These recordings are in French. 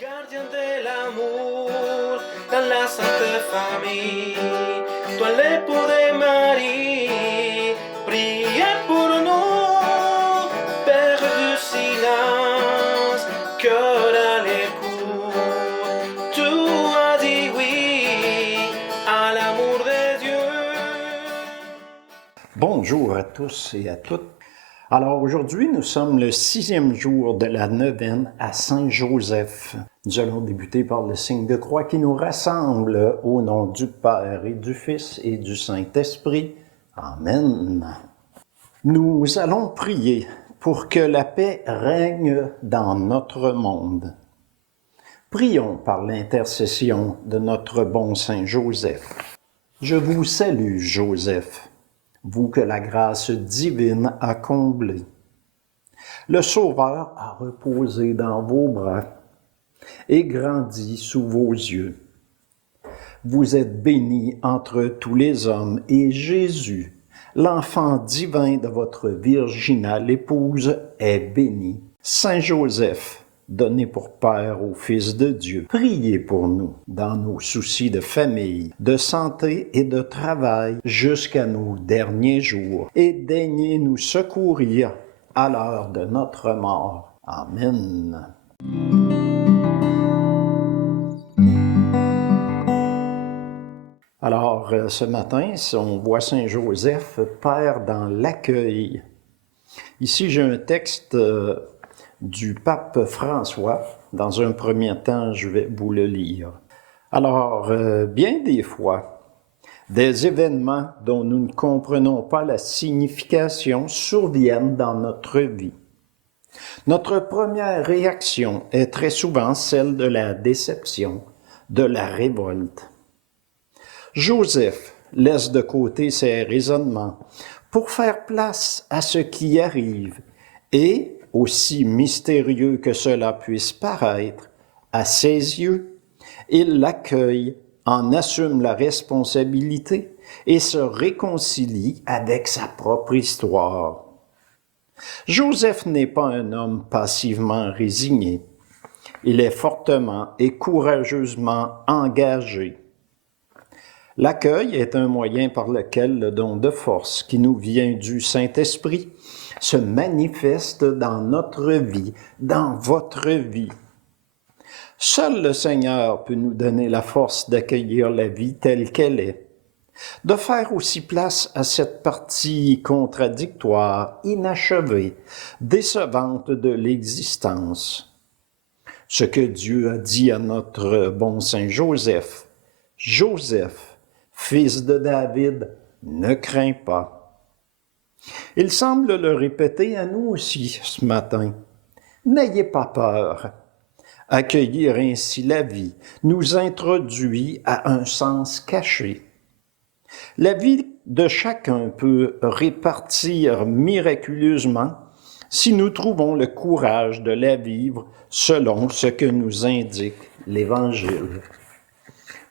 Gardien de l'amour dans la Sainte Famille, toi l'époux de Marie, priez pour nous, Père du silence, cœur à l'écoute, tu as dit oui à l'amour de Dieu. Bonjour à tous et à toutes. Alors aujourd'hui, nous sommes le 6e jour de la neuvaine à Saint-Joseph. Nous allons débuter par le signe de croix qui nous rassemble au nom du Père et du Fils et du Saint-Esprit. Amen. Nous allons prier pour que la paix règne dans notre monde. Prions par l'intercession de notre bon Saint Joseph. Je vous salue, Joseph, vous que la grâce divine a comblé. Le Sauveur a reposé dans vos bras et grandi sous vos yeux. Vous êtes béni entre tous les hommes, et Jésus, l'enfant divin de votre virginale épouse, est béni. Saint Joseph, donné pour Père au Fils de Dieu, priez pour nous dans nos soucis de famille, de santé et de travail jusqu'à nos derniers jours, et daignez nous secourir à l'heure de notre mort. Amen. Alors, ce matin, on voit Saint Joseph, Père dans l'accueil. Ici, j'ai un texte du pape François. Dans un premier temps, je vais vous le lire. Alors, bien des fois, des événements dont nous ne comprenons pas la signification surviennent dans notre vie. Notre première réaction est très souvent celle de la déception, de la révolte. Joseph laisse de côté ses raisonnements pour faire place à ce qui arrive et, aussi mystérieux que cela puisse paraître, à ses yeux, il l'accueille, en assume la responsabilité et se réconcilie avec sa propre histoire. Joseph n'est pas un homme passivement résigné. Il est fortement et courageusement engagé. L'accueil est un moyen par lequel le don de force qui nous vient du Saint-Esprit se manifeste dans notre vie, dans votre vie. Seul le Seigneur peut nous donner la force d'accueillir la vie telle qu'elle est, de faire aussi place à cette partie contradictoire, inachevée, décevante de l'existence. Ce que Dieu a dit à notre bon Saint Joseph, « Joseph, fils de David, ne crains pas. » Il semble le répéter à nous aussi ce matin. N'ayez pas peur. Accueillir ainsi la vie nous introduit à un sens caché. La vie de chacun peut répartir miraculeusement si nous trouvons le courage de la vivre selon ce que nous indique l'Évangile.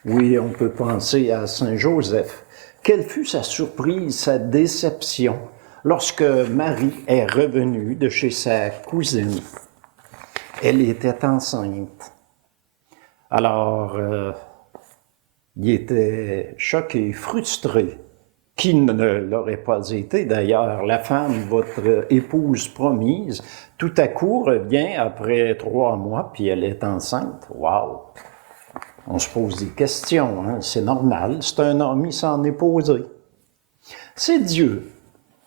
Oui, on peut penser à Saint Joseph. Quelle fut sa surprise, sa déception, lorsque Marie est revenue de chez sa cousine. Elle était enceinte. Alors, il était choqué, frustré. Qui ne l'aurait pas été d'ailleurs? La femme, votre épouse promise, tout à coup revient après 3 mois, puis elle est enceinte. Wow! On se pose des questions, hein? C'est normal, c'est un homme, il s'en est posé. C'est Dieu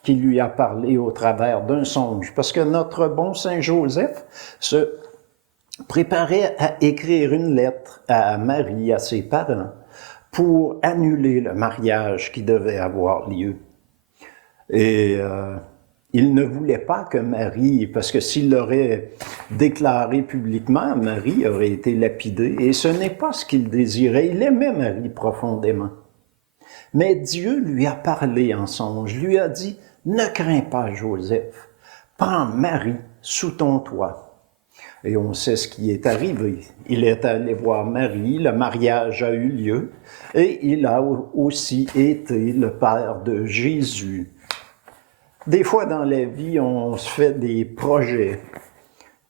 qui lui a parlé au travers d'un songe, parce que notre bon Saint Joseph se préparait à écrire une lettre à Marie, à ses parents, pour annuler le mariage qui devait avoir lieu. Et il ne voulait pas que Marie, parce que s'il l'aurait déclaré publiquement, Marie aurait été lapidée, et ce n'est pas ce qu'il désirait. Il aimait Marie profondément. Mais Dieu lui a parlé en songe, lui a dit « Ne crains pas, Joseph, prends Marie sous ton toit. » Et on sait ce qui est arrivé. Il est allé voir Marie, le mariage a eu lieu, et il a aussi été le père de Jésus. Des fois dans la vie, on se fait des projets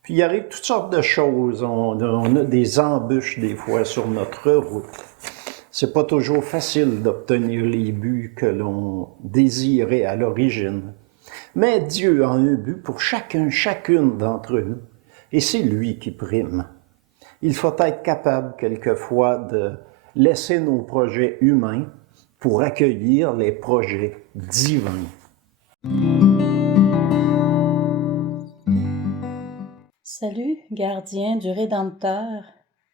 Puis il arrive toutes sortes de choses. On a des embûches des fois sur notre route. C'est pas toujours facile d'obtenir les buts que l'on désirait à l'origine. Mais Dieu a un but pour chacune d'entre nous. Et c'est lui qui prime. Il faut être capable quelquefois de laisser nos projets humains pour accueillir les projets divins. Salut, gardien du Rédempteur,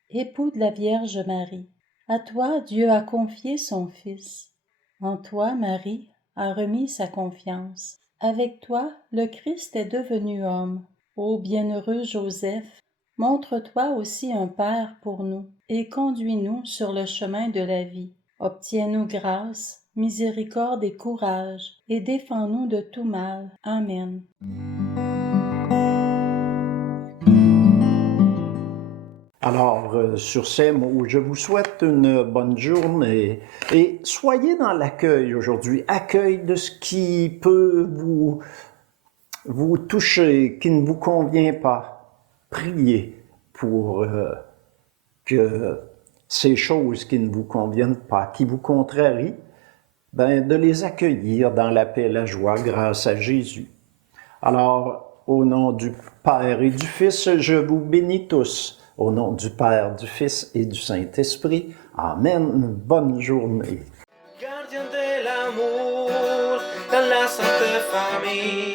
époux de la Vierge Marie. À toi, Dieu a confié son Fils. En toi, Marie a remis sa confiance. Avec toi, le Christ est devenu homme. Ô bienheureux Joseph, montre-toi aussi un Père pour nous, et conduis-nous sur le chemin de la vie. Obtiens-nous grâce, miséricorde et courage, et défends-nous de tout mal. Amen. Alors, sur ces mots, je vous souhaite une bonne journée et soyez dans l'accueil aujourd'hui. Accueil de ce qui peut vous toucher, qui ne vous convient pas. Priez pour que ces choses qui ne vous conviennent pas, qui vous contrarient, de les accueillir dans la paix et la joie grâce à Jésus. Alors, au nom du Père et du Fils, je vous bénis tous. Au nom du Père, du Fils et du Saint-Esprit. Amen. Bonne journée. Gardien de l'amour dans la Sainte Famille,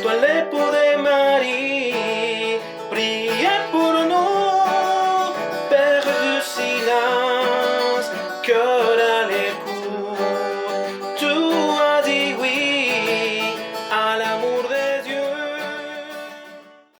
toi l'époux de Marie.